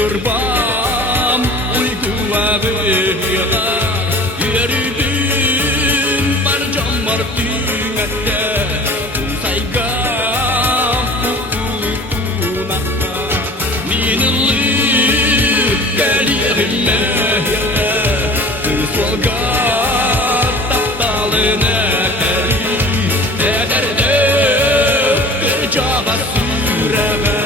НЮРБАм уйгуагыга йөрүдүн бар жомартың атта сайга пукунакка минылып калиягыма кысолга тапталына кәри әгәрдә кырчага сүрәгә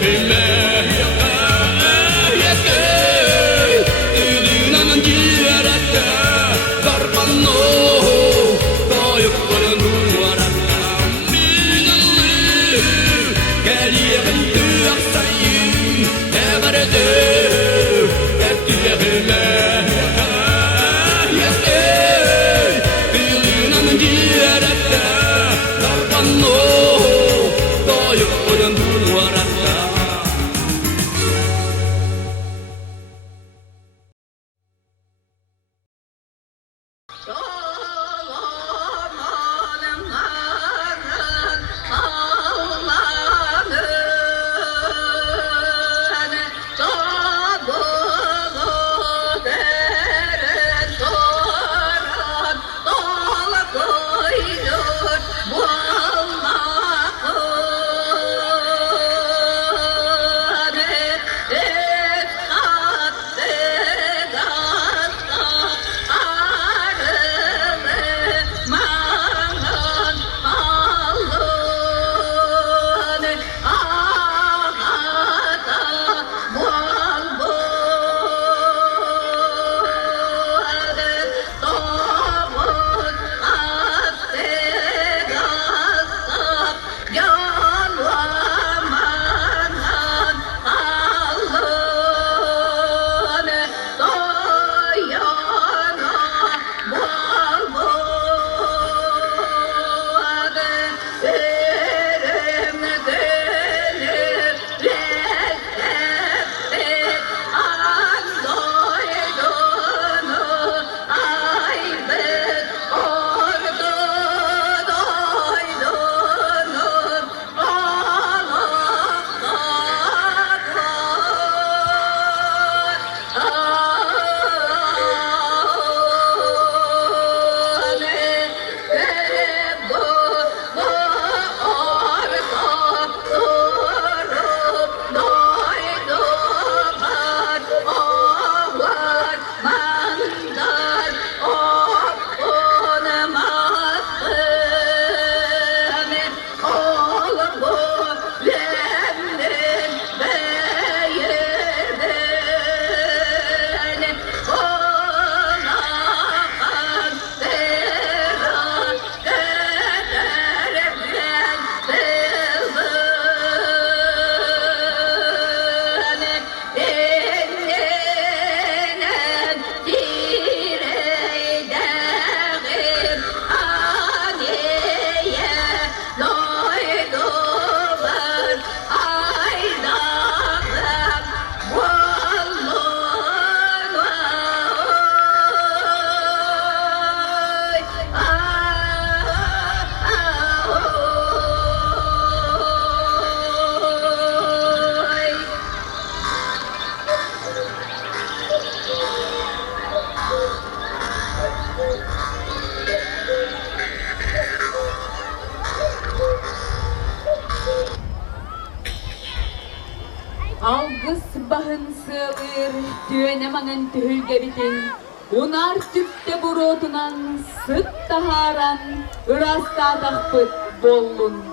Every day, Algыс bahın sığılır, düğene mağın tühülge bitin. Unar tüpte burotunan, sıt taharan, ırasta dağpıt bollun.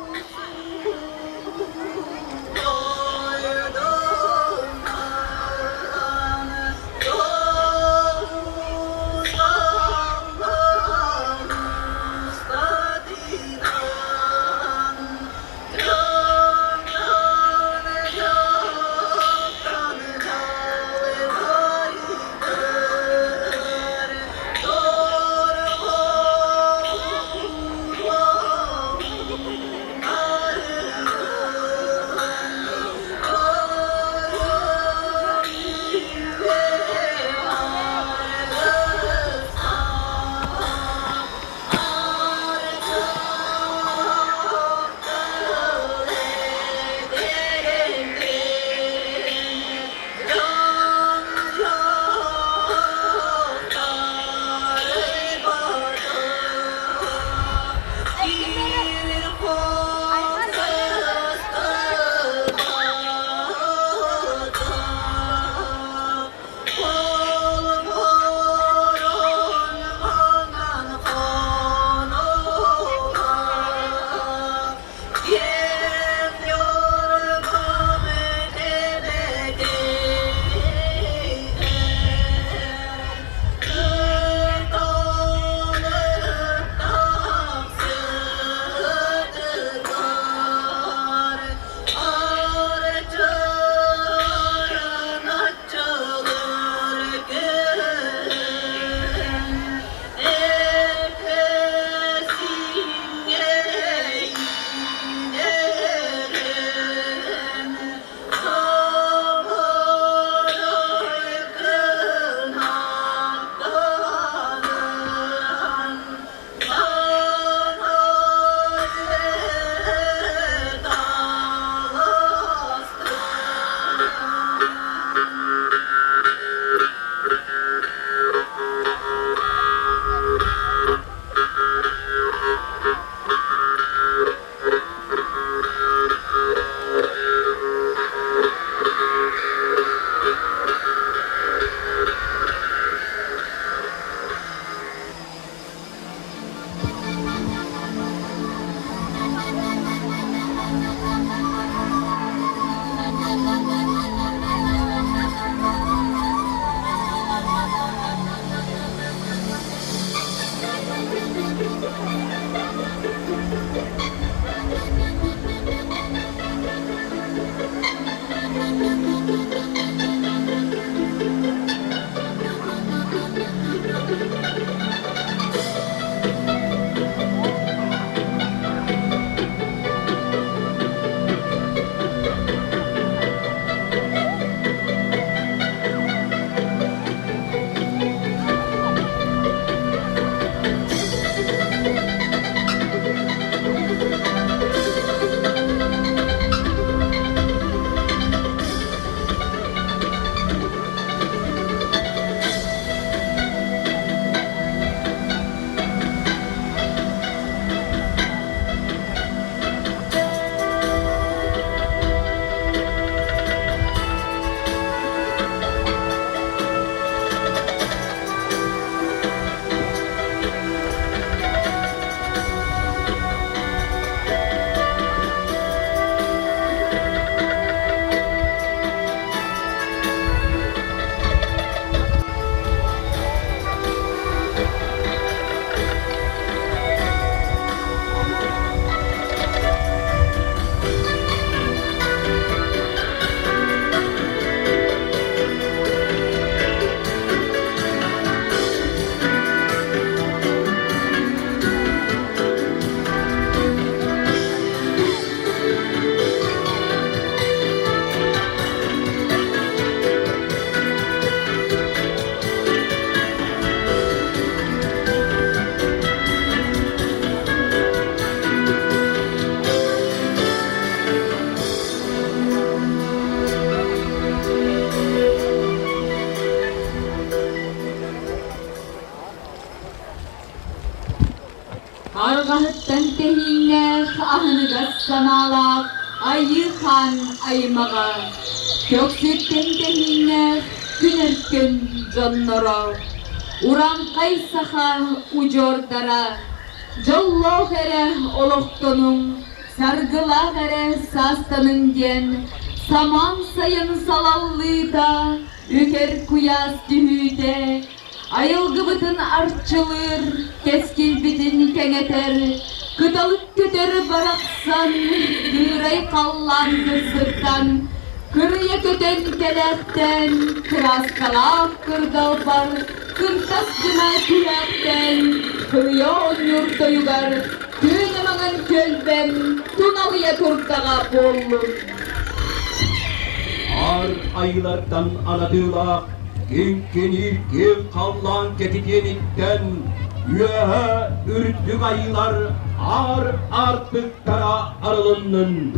Арғахыттан тәхиннәх ахыныгас саналақ, айыхан аймаға. Көксеттен тәхиннәх күнеркен жоннора. Уран қайсаха ұжордара. Жоллоқ әрі олықтының, сарғылақ әрі састаның ден. Саман сайын сыллардаа5ы, үкер куяс түйіте. Айылғы бұтын артчылыр, кескел бітін кәңетер, күталып көтер барақсан, күрай қалланды сырттан, күрye көтен кәләттен, кыраскалап кырдал бар, кыртас гына күләттен, кырйон юртойгар, күні маңын көлбен, туналыя туртаға боллы. Ар айылардан анатылақ, Кенкенir kel kallan ketikenikten Üehe ürttük aylar artık arılının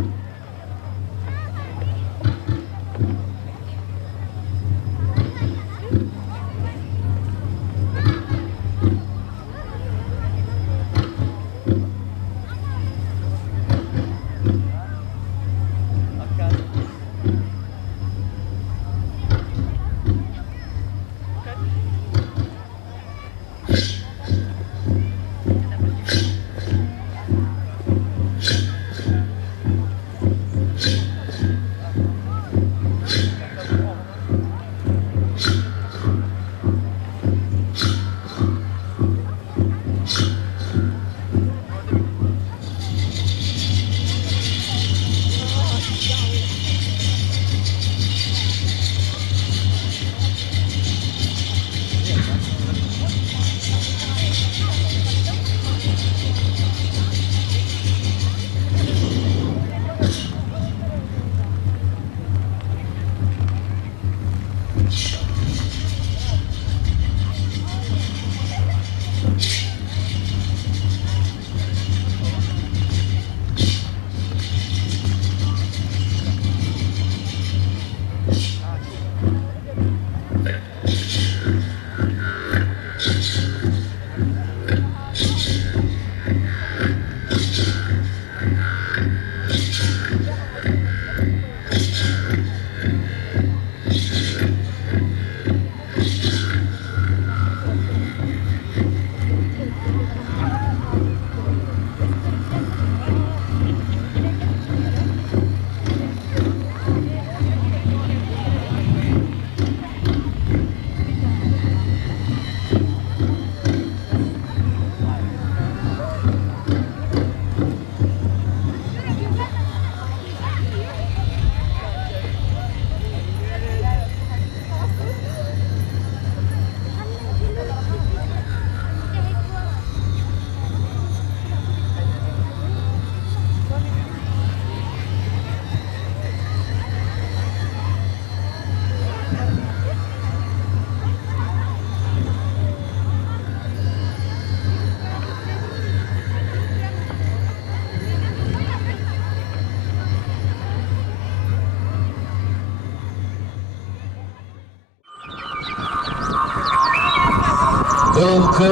Ылқы,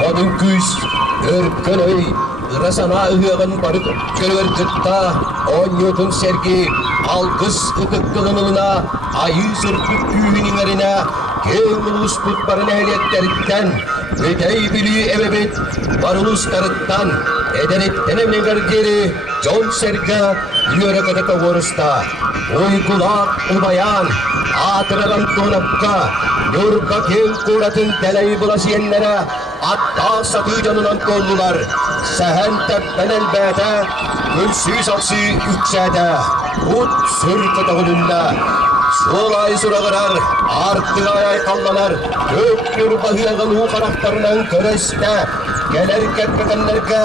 мадың күз, өркін өй, ырасана ұғығын барып көлгір тұтта, оньютын серги, алқыз ұтықтығынылына, айы сұртып күйінің әріне, кең ұлыс бұтбарын әлеттеріттен, өтей білі әбебет, бар ұлыстарыттан, әдереттен әмнегер кері, жон серга, үйері қытықы орыста, ойқұлақ ұбаян, аатыраран туынапқа, НЮРБА кең қоратын тәләй бұласиенлері, атта саты жанынан қоллылар, сәһән тәппән әлбәті, көлсіз ақсы үксәді, ұт сүр қытығынында, солай сұрағырар, артық ай қалланар, көк НЮРБА хияғын ұқарақтарынан көресті, кәлер кәпкәкәнлерге,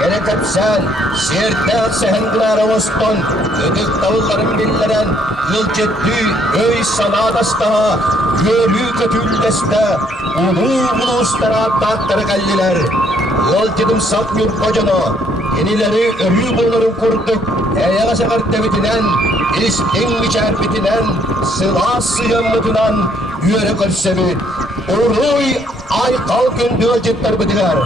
кәлі кәпсән, серттәқ сәхәнділері оспан, үтік тауылларын білдерен, ылчетті өй санадастаға, көрі көтілдесті, ұлы ұстара тақтары кәлділер. Ылчетім сап НЮРБА жаны, енелері өрі болырын құрдық, әяға сақар тәбітінен, істің мичар бітінен, сыла сыйымытынан, үйері көрсемет, ұрой айқал күнді ылчеттар бітігер.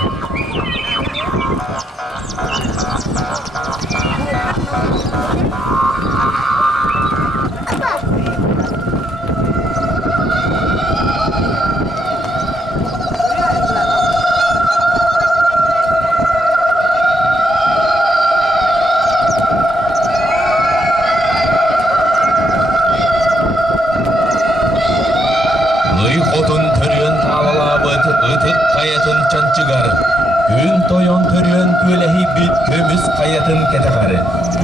Gün toyon törüön kölehi bit kömüs kayatın keteğari.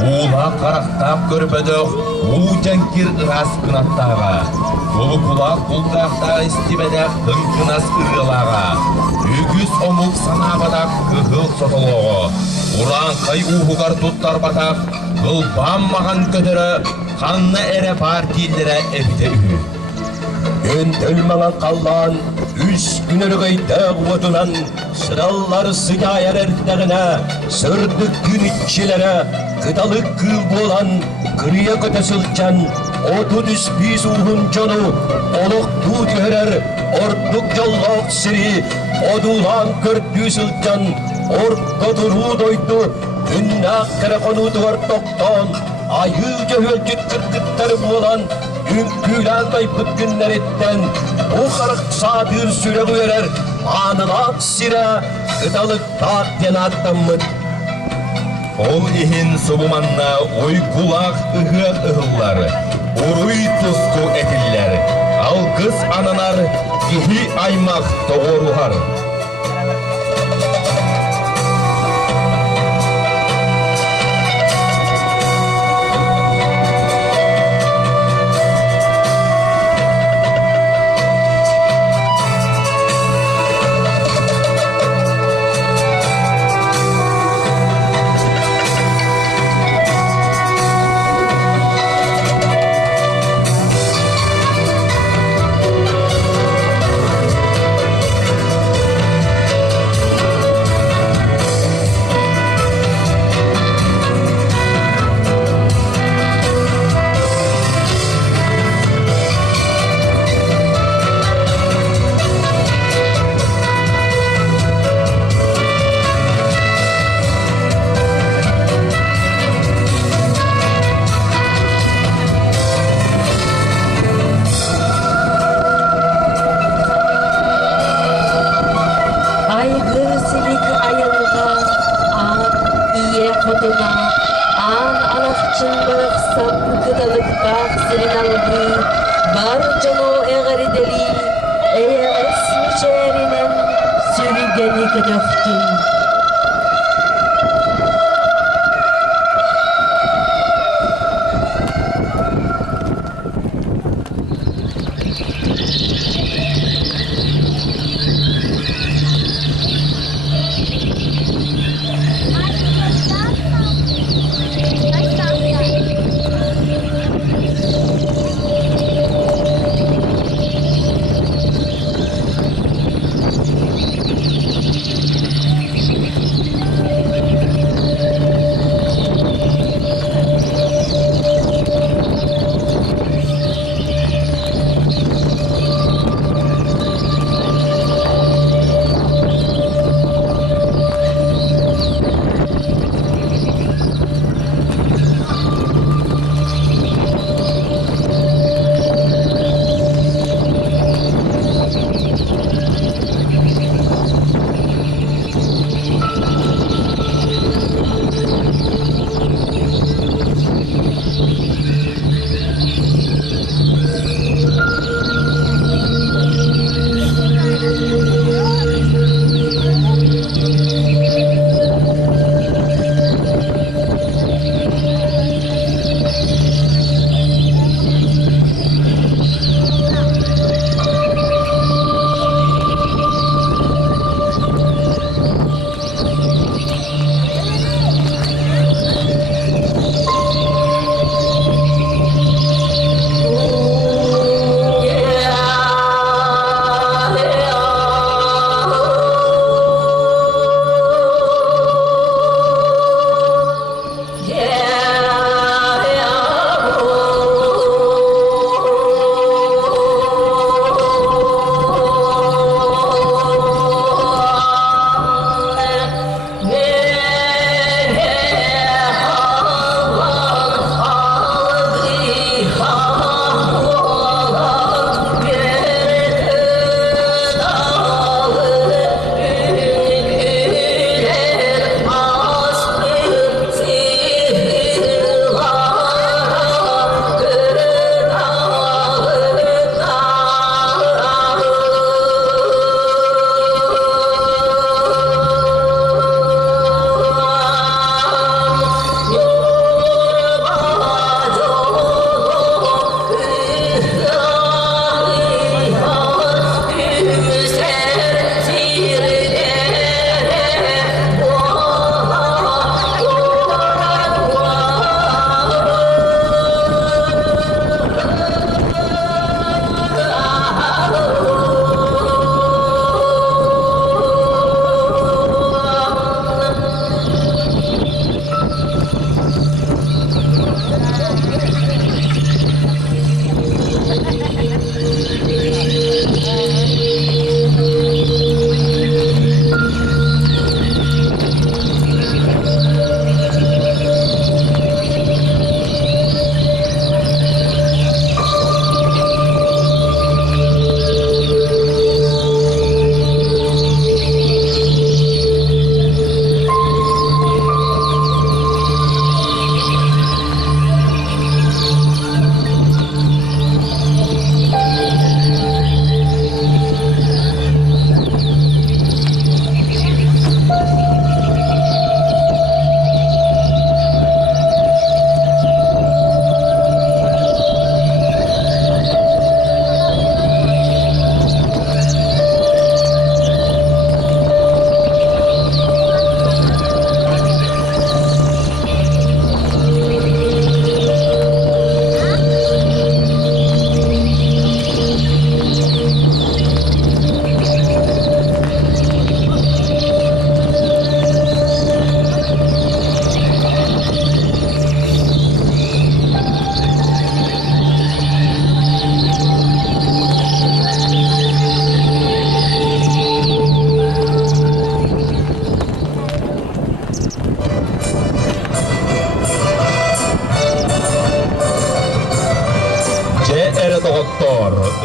Uğla karaqtap körpödöq, uğcankir ıras kınattağa. Ulu kulak kuldaqta istibedek hınkınas ırgılağa. Ügüs omuk sanabadaq kıhıl sotoloğu. Uran kay uğugar tuttar batak, kılbanmağan kötörü, kanlı ere partiyelere ebite ühü. Öntölmağan қаллан үш күніргей дәғ отынан сыраллар сыгайар әрттәғіне сырдық күн итчелері қыталық кыл болан кырия көте сылчан оту түспейс уғын жону олық ту түйерер ордық жоллақ сири одулан көрттүй сылчан орққа тұру дойду күннақ қырақону туар тоқтан айы жөхөл жүткіркіттері болан Ünkülen pıtkınlar etten bu karık sadır süre verer anılak sire kıtalık tahtyen attamıt. Ol ihin sulumanna oy kulak ыhыахтары, uruy tuzku etiller, al kız ananar gihi aymak doğuruhar.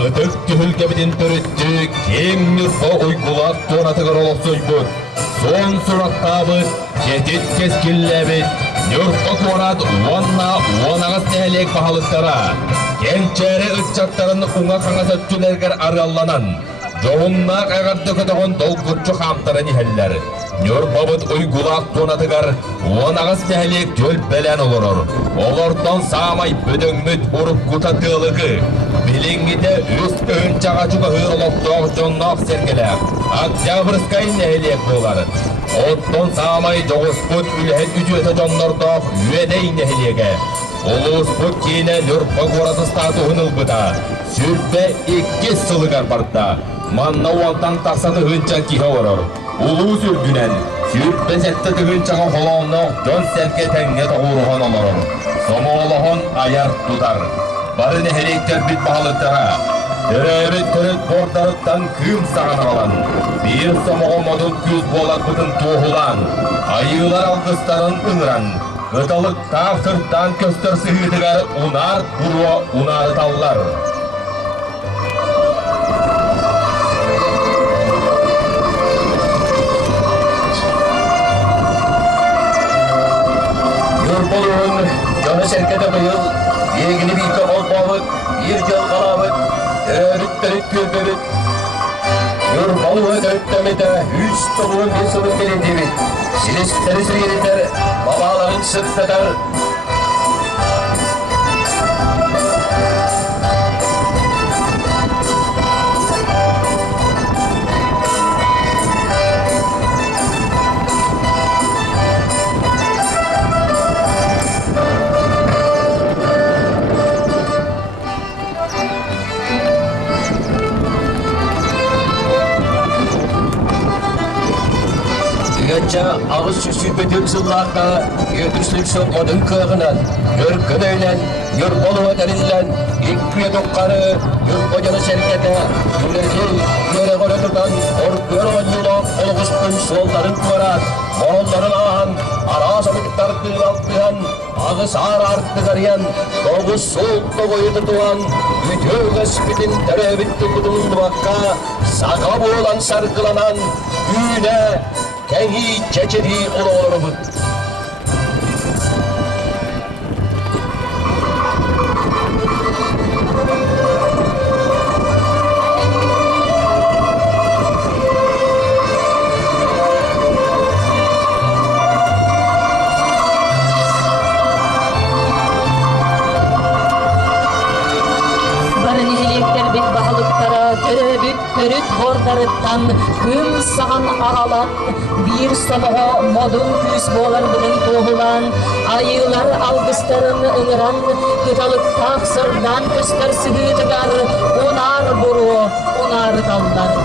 Кытык түһүлгебидин төрүттү кем нюрба уйгулак тонатыгар олоксойбут. Сон сураттабыт, кетит кескиллебит, нюрба куанат уанагас нәлек бахалыктара. Кенчері ытчаттарын уңа қаңасөттүлергер аралланан. Жоғыннақ ағарды көтіғын долгутчу қамтарын ихеллер. Нюрбабыт уйгулак тонатыгар уанагас нәлек төл бәлән олорор. Олордан саамай бөдөңмүт уруп кутатылығы. Билиңгиде үст өн чағачуға хырлоқтоқ жоннақ сергелер. Октябрьскай нәлек болары. Оттон саамай жоғыспут үләхет үжеті жоннордоқ үйедей нәлеге. Улуспут кейіне Нюрба гораты статуын ылбыда. Сүрбе 2 сылыгар барда. Манна уантан тақсаты ғынча кейе орыр. Улу сүргінен сүрбе сәтті ғынчаға қолауынақ жон сәрке тәңге тоғырған оларыр. Сомолығын аяр тұдар. Бары нәхелектер бит бағалықтара. Төрәбет төрет бордарыттан күм саған алан. Bir сомоғы модыл күз болат бұтын тоғылан. Айылар алғыстарын ұңыран. Гыталық тақ сырттан көстір сүйдігер унар бұруа унары таллар. Нюрбалуын жаны сәркеті бұйыл, егіні бейкі олбауыт, бір жыл қалабыт, өріт-төріт көбебіт. Нюрбалуын өттәмеді, үш тұғын бесілін берендебіт. Силестері сіргелетер, бабаларын сыттатар. Ağız süsübedin sıllarda yetişlik sokmadın kığınan Nürkün öyle Nürboluğa derilen İkküye dokkarı Nürbacanı serkete Nürlerce yere korutudan Korkuyor yulak Olğuştun solların kuvarat Moğolların ağan Aras amıktar kıyaltıyan Ağız ağır arttı arayan Doğuz soğukta boyu tutulan Ütü gıspidin terebitti kudun vakka Saka boğulan sarkılanan Güne Kendi çekeri olur. Төрүт бордарыттан күм саған аралап, bir самаға модун күз болар бүгін тоғылан, айылар алғыстарын ыңыран, күталық тақсырдан көстер сүйітігар, онар бұру, онар талдар.